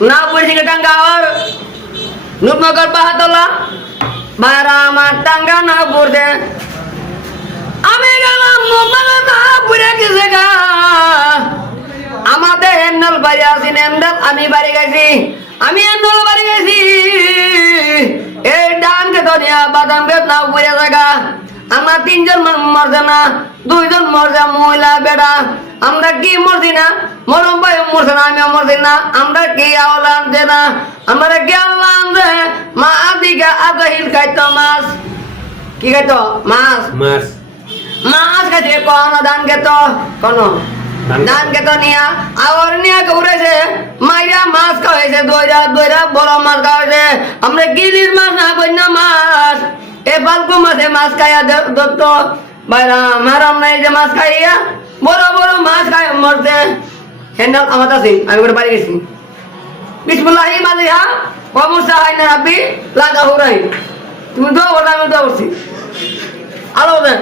না পড়ছি টাঙ্গা আর নুটনগর পাহাতলা বাইরা আমার টাঙ্গা না পড়তে আমি গেলাম না পুরে গেছে গা আমাদের এন্ডল বাড়ি আছি এন্ডল আমি বাড়ি গেছি আমি এন্ডল বাড়ি গেছি এই ডান কে ধনিয়া বাদাম কে না পুরে জায়গা আমরা তিনজন মরছে না দুইজন মরছে মহিলা বেড়া আমরা কি মরছি না মরম ভাই মরছে না আমিও মরছি না আমরা কি আওলা আনছে না আমরা কি আল্লাহ আনছে মা দিকে আগাহিল খাইতো মাছ কি খাইতো মাছ মাছ মাছ খাইছে কোন ধান খেত কোন ধান খেত নিয়া আবার নিয়া উড়েছে মাইরা মাছ খাওয়াইছে দইরা দইরা বড় মাছ খাওয়াইছে আমরা গিরির মাছ না বন্যা মাছ এ ফালতু মাছে মাছ খাইয়া দত্ত বাইরা মারাম নাই যে মাছ খাইয়া বড় বড় মাছ খাই মরছে হ্যান্ডেল আমার কাছে আমি করে বাড়ি গেছি বিসমুল্লাহি মালিহা সমস্যা হয় না আপনি লাগা হুরাই তুমি তো আমি তো করছি আলো দেন